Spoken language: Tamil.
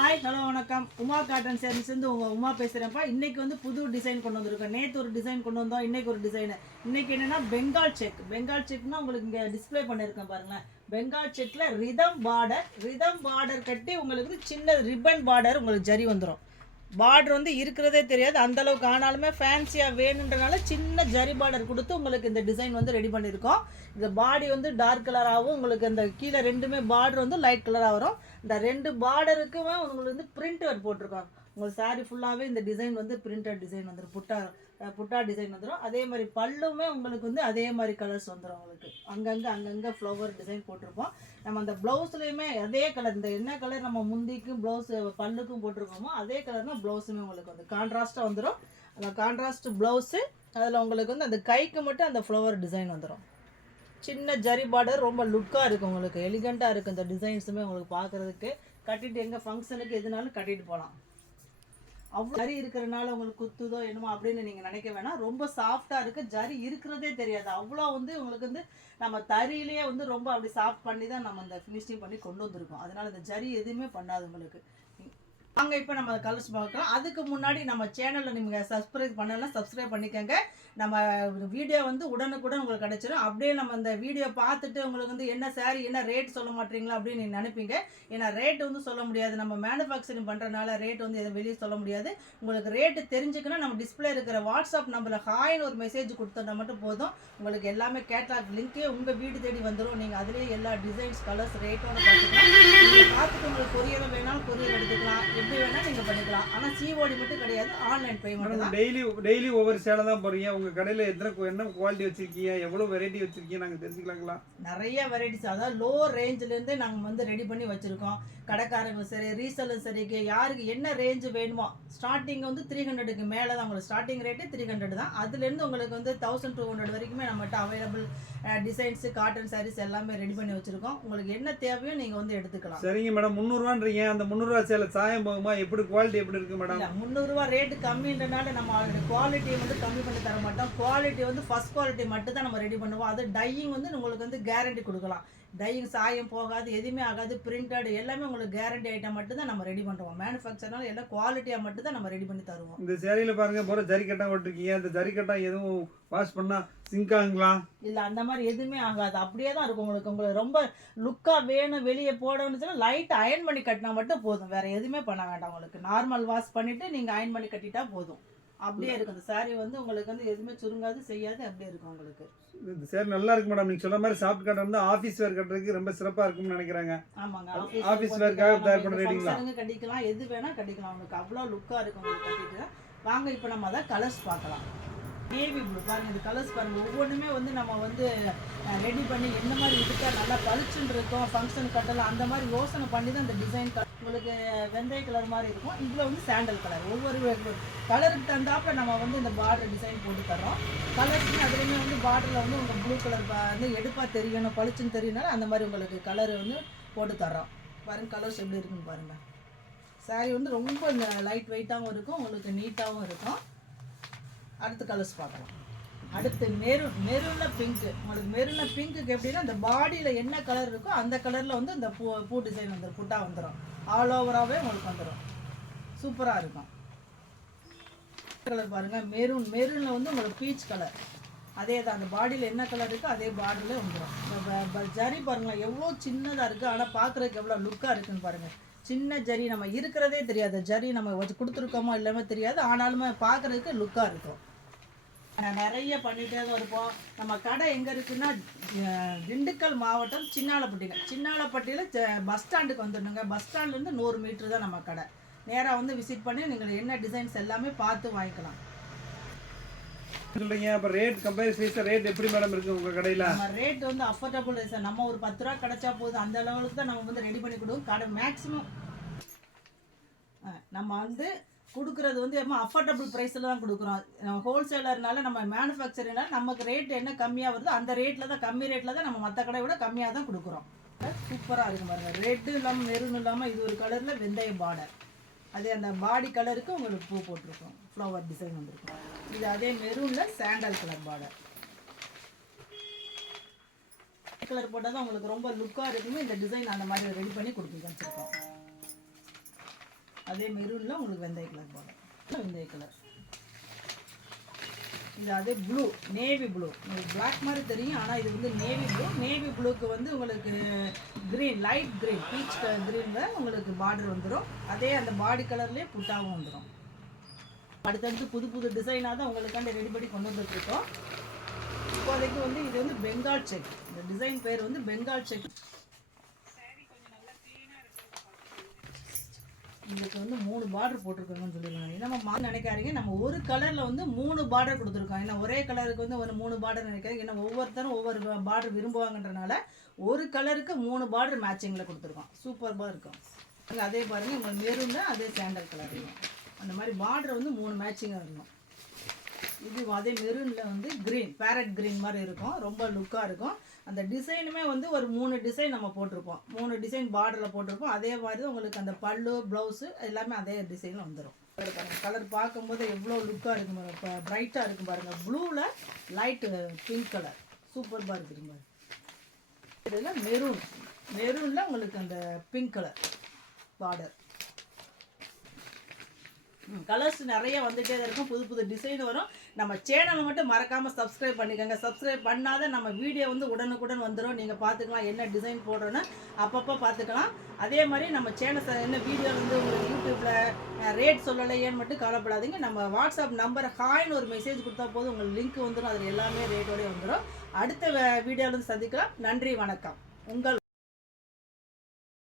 ஹாய் ஹலோ வணக்கம். உமா காட்டன் சாரீஸ்லேருந்து உங்கள் உமா பேசுகிறேன்ப்பா. இன்றைக்கி வந்து புது டிசைன் கொண்டு வந்திருக்கோம். நேற்று ஒரு டிசைன் கொண்டு வந்தோம், இன்றைக்கி ஒரு டிசைனு. இன்றைக்கி என்னென்னா பெங்கால் செக்னா உங்களுக்கு இங்கே டிஸ்பிளே பண்ணியிருக்கேன் பாருங்களேன். பெங்கால் செக்கில் ரிதம் பார்டர் கட்டி உங்களுக்கு சின்ன ரிப்பன் பார்டர் உங்களுக்கு ஜரி வந்துடும். பார்டர் வந்து இருக்கிறதே தெரியாது, அந்தளவுக்கு. ஆனாலுமே ஃபேன்சியாக வேணுன்றனால சின்ன ஜரி பார்டர் கொடுத்து உங்களுக்கு இந்த டிசைன் வந்து ரெடி பண்ணியிருக்கோம். இந்த பாடி வந்து டார்க் கலராகவும் உங்களுக்கு இந்த கீழே ரெண்டுமே பார்டர் வந்து லைட் கலராக வரும். இந்த ரெண்டு பார்டருக்குமே உங்களுக்கு வந்து பிரிண்ட் ஒர்க் போட்டிருக்கோம். உங்களுக்கு சாரீ ஃபுல்லாகவே இந்த டிசைன் வந்து பிரிண்டட் டிசைன் வந்துடும், புட்டா டிசைன் வந்துடும். அதே மாதிரி பல்லுமே உங்களுக்கு வந்து அதே மாதிரி கலர்ஸ் வந்துடும். உங்களுக்கு அங்கங்கே ஃப்ளவர் டிசைன் போட்டிருப்போம். நம்ம அந்த ப்ளவுஸ்லேயுமே அதே கலர், இந்த என்ன கலர் நம்ம முந்திக்கும் ப்ளவுஸ் பல்லுக்கும் போட்டிருக்கோமோ அதே கலர் தான் ப்ளவுஸுமே உங்களுக்கு வந்து கான்ட்ராஸ்ட்டாக வந்துடும். அந்த கான்ட்ராஸ்ட் ப்ளவுஸு அதில் உங்களுக்கு வந்து அந்த கைக்கு மட்டும் அந்த ஃப்ளவர் டிசைன் வந்துடும். சின்ன ஜரி பார்டர் ரொம்ப லுக்காக இருக்குது, உங்களுக்கு எலிகண்ட்டாக இருக்குது. இந்த டிசைன்ஸுமே உங்களுக்கு பார்க்குறதுக்கு கட்டிட்டு எங்கள் ஃபங்க்ஷனுக்கு எதுனாலும் கட்டிட்டு போகலாம். அவ்வளோ ஜரி இருக்கிறனால உங்களுக்கு குத்துதோ என்னமோ அப்படின்னு நீங்கள் நினைக்க வேணாம். ரொம்ப சாஃப்டாக இருக்குது, ஜரி இருக்கிறதே தெரியாது. அவ்வளோ வந்து உங்களுக்கு வந்து நம்ம தறியிலேயே வந்து ரொம்ப அப்படி சாஃப்ட் பண்ணி தான் நம்ம இந்த ஃபினிஷிங் பண்ணி கொண்டு வந்திருக்கோம். அதனால் இந்த ஜரி எதுவுமே பண்ணாது உங்களுக்கு. வாங்க இப்போ நம்ம கலர்ஸ் பார்க்கலாம். அதுக்கு முன்னாடி நம்ம சேனலில் நீங்கள் சப்ஸ்கிரைப் பண்ணலாம், சப்ஸ்கிரைப் பண்ணிக்கோங்க. நம்ம வீடியோ வந்து உடனுக்குடன் உங்களுக்கு கிடச்சிடும். அப்படியே நம்ம இந்த வீடியோ பார்த்துட்டு உங்களுக்கு வந்து என்ன சாரீ என்ன ரேட் சொல்ல மாட்டீங்களா அப்படின்னு நீங்கள் நினைப்பீங்க. ஏன்னா ரேட் வந்து சொல்ல முடியாது, நம்ம மேனுஃபேக்சரிங் பண்ணுறதுனால ரேட் வந்து எதுவும் வெளியே சொல்ல முடியாது. உங்களுக்கு ரேட்டு தெரிஞ்சுக்கணும், நம்ம டிஸ்பிளே இருக்கிற வாட்ஸ்அப் நம்பரில் ஹாய்னு ஒரு மெசேஜ் கொடுத்தோம்னா மட்டும் போதும். உங்களுக்கு எல்லாமே கேட்லாக் லிங்க்கே உங்கள் வீடு தேடி வந்துடும். நீங்கள் அதிலேயே எல்லா டிசைன்ஸ் கலர்ஸ் ரேட்டோட பார்த்துக்கலாம். நீங்கள் பார்த்துட்டு உங்களுக்கு கொரியர் வேணாலும் கொரியர் எடுத்துக்கலாம், எப்படி வேணால் நீங்கள் பண்ணிக்கலாம். ஆனால் சிஓடி மட்டும் கிடையாது, ஆன்லைன் பேமெண்ட் தான். டெய்லி ஒவ்வொரு சேலை தான் போகிறீங்க. உங்கள் கடையில் என்ன குவாலிட்டி வச்சுருக்கீங்க, எவ்வளோ வெரைட்டி வச்சுருக்கீங்க, நாங்கள் தெரிஞ்சுக்கலாங்களா? நிறைய வெரைட்டிஸ், அதாவது லோ ரேஞ்சிலேருந்து நாங்கள் வந்து ரெடி பண்ணி வச்சுருக்கோம். கடைக்காரங்க சரி, ரீசெல்லர் சரிக்கு யாருக்கு என்ன ரேஞ்சு வேணுமோ, ஸ்டார்டிங் வந்து 300க்கு மேலே தான். உங்களுக்கு ஸ்டார்டிங் ரேட்டு 300 தான். அதுலேருந்து உங்களுக்கு வந்து 1200 வரைக்குமே நம்மகிட்ட அவைலபிள் டிசைன்ஸு காட்டன் சாரீஸ் எல்லாமே ரெடி பண்ணி வச்சுருக்கோம். உங்களுக்கு என்ன தேவையோ நீங்கள் வந்து எடுத்துக்கலாம். சரிங்க மேடம். 300ரூவான்றீங்க, அந்த 300ரூவா சேலை சாயம் போகுமா, எப்படி குவாலிட்டி எப்படி இருக்குது மேடம்? 300ரூவா ரேட்டு கம்மின்றனால நம்ம குவாலிட்டியை வந்து கம்மி பண்ணி தர மாட்டோம். குவாலிட்டி வந்து ஃபஸ்ட் குவாலிட்டி மட்டும் தான் நம்ம ரெடி பண்ணுவோம். அது டையிங் வந்து உங்களுக்கு வந்து கேரண்டி கொடுக்கலாம். டையிங் சாயம் போகாது, எதுவுமே ஆகாது. பிரிண்டட் எல்லாமே உங்களுக்கு கேரண்டி ஐட்டம் மட்டும் தான் நம்ம ரெடி பண்ணுவோம். மேனுஃபேக்சர்னால எல்லாம் குவாலிட்டியாக மட்டும் தான் நம்ம ரெடி பண்ணி தருவோம். இந்த சேரீயில் பாருங்கள், பூரா ஜரிக்கட்டம் போட்டிருக்கீங்க. அந்த ஜரிக்கட்டம் எதுவும் வாஷ் பண்ணால் சிங்க் ஆகுங்களா? இல்லை, அந்த மாதிரி எதுவுமே ஆகாது, அப்படியே தான் இருக்கும். உங்களுக்கு ரொம்ப லுக்காக வேணும், வெளியே போடணும்னு சொன்னால் லைட் அயன் பண்ணி கட்டினா மட்டும் போதும், வேறு எதுவுமே பண்ண வேண்டாம். உங்களுக்கு நார்மல் வாஷ் பண்ணிவிட்டு நீங்கள் அயன் பண்ணி கட்டிட்டா போதும். அப்படியே இருக்கும். இந்த சாரீ வந்து உங்களுக்கு வந்து எதுவுமே சுருங்காது செய்யாது, அப்படியே இருக்கும் உங்களுக்கு. இந்த சேரீ நல்லா இருக்கு மேடம். நீங்கள் சொல்ல மாதிரி சாஃப்ட் காட்டன் வந்து ஆஃபீஸ் வேர் கட்டுறதுக்கு ரொம்ப சிறப்பாக இருக்கும்னு நினைக்கிறாங்க. ஆமாங்க, ஆஃபீஸ் வேர்க்காக தயார் பண்ண ரெடிங்களா? கட்டிக்கலாம், எது வேணால் கட்டிக்கலாம். உங்களுக்கு அவ்வளோ லுக்காக இருக்கும் உங்களுக்கு கட்டிட்டு. வாங்க இப்போ நம்ம அதை கலர்ஸ் பார்க்கலாம். நேவி ப்ளூ பாருங்கள், இந்த கலர்ஸ் பாருங்கள். ஒவ்வொன்றுமே வந்து நம்ம வந்து ரெடி பண்ணி என்ன மாதிரி இதுக்காக நல்லா பளிச்சுன்னு இருக்கும், ஃபங்க்ஷன் கட்டலாம் அந்த மாதிரி யோசனை பண்ணி தான் இந்த டிசைன். உங்களுக்கு வெந்தய கலர் மாதிரி இருக்கும், இதில் வந்து சாண்டல் கலர். ஒவ்வொரு கலருக்கு தந்தாப்பில் நம்ம வந்து இந்த பார்டர் டிசைன் போட்டு தரோம். கலர்ஸ்னு அதுலேயுமே வந்து பார்டரில் வந்து உங்களுக்கு ப்ளூ கலர் வந்து எடுப்பாக தெரியணும், பளிச்சுன்னு தெரியனால அந்த மாதிரி உங்களுக்கு கலர் வந்து போட்டு தரோம். பாருங்கள் கலர்ஸ் எப்படி இருக்குன்னு பாருங்கள். சாரீ வந்து ரொம்ப லைட் வெயிட்டாகவும் இருக்கும், உங்களுக்கு நீட்டாகவும் இருக்கும். அடுத்த கலர்ஸ் பார்க்கலாம். அடுத்து மெரூனில் பிங்க்கு. உங்களுக்கு மெரூனில் பிங்க்குக்கு எப்படின்னா இந்த பாடியில் என்ன கலர் இருக்கோ அந்த கலரில் வந்து இந்த பூ டிசைன் வந்துடும், புட்டா வந்துடும். ஆல் ஓவராகவே உங்களுக்கு வந்துடும், சூப்பராக இருக்கும். கலர் பாருங்கள், மெரூனில் வந்து உங்களுக்கு பீச் கலர். அதே தான், அந்த பாடியில் என்ன கலர் இருக்கோ அதே பார்டரில் வந்துடும். ஜரி பாருங்கள் எவ்வளோ சின்னதாக இருக்குது, ஆனால் பார்க்குறதுக்கு எவ்வளோ லுக்காக இருக்குதுன்னு பாருங்கள். சின்ன ஜரி நம்ம இருக்கிறதே தெரியாது, ஜரி நம்ம வச்சு கொடுத்துருக்கோமோ எல்லாமே தெரியாது, ஆனாலுமே பார்க்குறதுக்கு லுக்காக இருக்கும். நிறைய பண்ணிகிட்டே தான் இருப்போம். நம்ம கடை எங்கே இருக்குன்னா திண்டுக்கல் மாவட்டம் சின்னாலப்பட்டியில் பஸ் ஸ்டாண்டுக்கு வந்துடணுங்க. பஸ் ஸ்டாண்ட்லேருந்து 100 மீட்டர் தான் நம்ம கடை. நேராக வந்து விசிட் பண்ணி நீங்கள் என்ன டிசைன்ஸ் எல்லாமே பார்த்து வாங்கிக்கலாம். சொல்றீங்க. அப்போ ரேட் கம்பேரிசன் ரேட் எப்படி மேடம் இருக்குது உங்கள் கடையில்? நம்ம ரேட் வந்து அஃபோர்டபுள் ரேட். நம்ம ஒரு 10 ரூபா கிடைச்சா போதும், அந்த லெவலுக்கு தான் நம்ம வந்து ரெடி பண்ணி கொடுக்கும். கடை மேக்ஸிமம் நம்ம வந்து கொடுக்குறது வந்து அஃபோர்டபுள் ப்ரைஸில் தான் கொடுக்குறோம். நம்ம ஹோல்சேலர்னால நம்ம மேனுஃபேக்சரிங்னால நமக்கு ரேட் என்ன கம்மியாக வருதோ அந்த ரேட்டில் தான், கம்மி ரேட்டில் தான் நம்ம மற்ற கடை விட கம்மியாக தான் கொடுக்குறோம். சூப்பராக இருக்கும் பாருங்கள். ரெட்டு இல்லாமல் மெரூன் இல்லாமல் இது ஒரு கலரில் வெந்தய பார்டர். அதே அந்த பாடி கலருக்கு உங்களுக்கு பூ போட்டிருக்கோம், ஃப்ளவர் டிசைன் வந்துருக்கும். இது அதே மெரூனில் சாண்டல் கலர் பார்டர். கலர் போட்டால் தான் உங்களுக்கு ரொம்ப லுக்காக இருக்குமே. இந்த டிசைன் அந்த மாதிரி ரெடி பண்ணி கொடுத்து வச்சுருக்கோம். அதே மெரூனில் உங்களுக்கு வெந்தய கலர் பார்டர், வெந்தய கலர். இது அதே ப்ளூ, நேவி ப்ளூ. உங்களுக்கு பிளாக் மாதிரி தெரியும், ஆனால் இது வந்து நேவி ப்ளூ. நேவி ப்ளூக்கு வந்து உங்களுக்கு க்ரீன், லைட் க்ரீன், பீச் க்ரீனில் உங்களுக்கு பார்டர் வந்துடும். அதே அந்த பாடி கலர்லேயே புட்டாவும் வந்துடும். அடுத்தடுத்து புது புது டிசைனாக தான் உங்களுக்காண்டி ரெடி பண்ணி கொண்டு வந்துட்டுருக்கோம். இப்போதைக்கு வந்து இது வந்து பெங்கால் செக். இந்த டிசைன் பேர் வந்து பெங்கால் செக். இதுக்கு வந்து 3 பார்டர் போட்டிருக்கோங்கன்னு சொல்லிடுவாங்க. ஏன்னா நம்ம நினைக்காதீங்க, நம்ம ஒரு கலரில் வந்து 3 பார்டர் கொடுத்துருக்கோம். ஏன்னா ஒரே கலருக்கு வந்து ஒரு 3 பார்டர் நினைக்காதீங்க. ஏன்னா ஒவ்வொருத்தரும் ஒவ்வொரு பார்டர் விரும்புவாங்கன்றனால ஒரு கலருக்கு 3 பார்டர் மேட்சிங்கில் கொடுத்துருக்கோம். சூப்பராக இருக்கும். அதே பாருங்கள், உங்கள் மெரூனில் அதே சாண்டல் கலர் இருக்கும். அந்த மாதிரி பார்டர் வந்து 3 மேட்சிங்காக இருக்கும். இது அதே மெரூனில் வந்து க்ரீன், பேரட் க்ரீன் மாதிரி இருக்கும். ரொம்ப லுக்காக இருக்கும். அந்த டிசைனுமே வந்து ஒரு 3 டிசைன் நம்ம போட்டிருப்போம். 3 டிசைன் பார்டரில் போட்டிருப்போம். அதே மாதிரி உங்களுக்கு அந்த பல்லு, ப்ளவுஸு எல்லாமே அதே டிசைனில் வந்துடும். கலர் பார்க்கும்போது எவ்வளோ லுக்காக இருக்கும் பாருங்கள், இப்போ ப்ரைட்டாக இருக்கும் பாருங்கள். ப்ளூவில் லைட்டு பிங்க் கலர் சூப்பராக இருக்குது பாருங்கள். இதில் மெரூனில் உங்களுக்கு அந்த பிங்க் கலர் பார்டர். கலர்ஸ் நிறைய வந்துகிட்டே தான் இருக்கும். புது புது டிசைன் வரும். நம்ம சேனலை மட்டும் மறக்காமல் சப்ஸ்கிரைப் பண்ணிக்கோங்க. சப்ஸ்கிரைப் பண்ணாத நம்ம வீடியோ வந்து உடனுக்குடன் வந்துடும். நீங்கள் பார்த்துக்கலாம், என்ன டிசைன் போடுறோன்னு அப்பப்போ பார்த்துக்கலாம். அதே மாதிரி நம்ம சேனல் என்ன வீடியோ வந்து உங்களுக்கு யூடியூப்பில் ரேட் சொல்லலையேன்னு மட்டும் கவலைப்படாதீங்க. நம்ம வாட்ஸ்அப் நம்பர் ஹாய்னு ஒரு மெசேஜ் கொடுத்தா போதும், உங்களுக்கு லிங்க் வந்துடும். அதில் எல்லாமே ரேட்டோடய வந்துடும். அடுத்த வீடியோவில் சந்திக்கலாம். நன்றி, வணக்கம். உங்கள்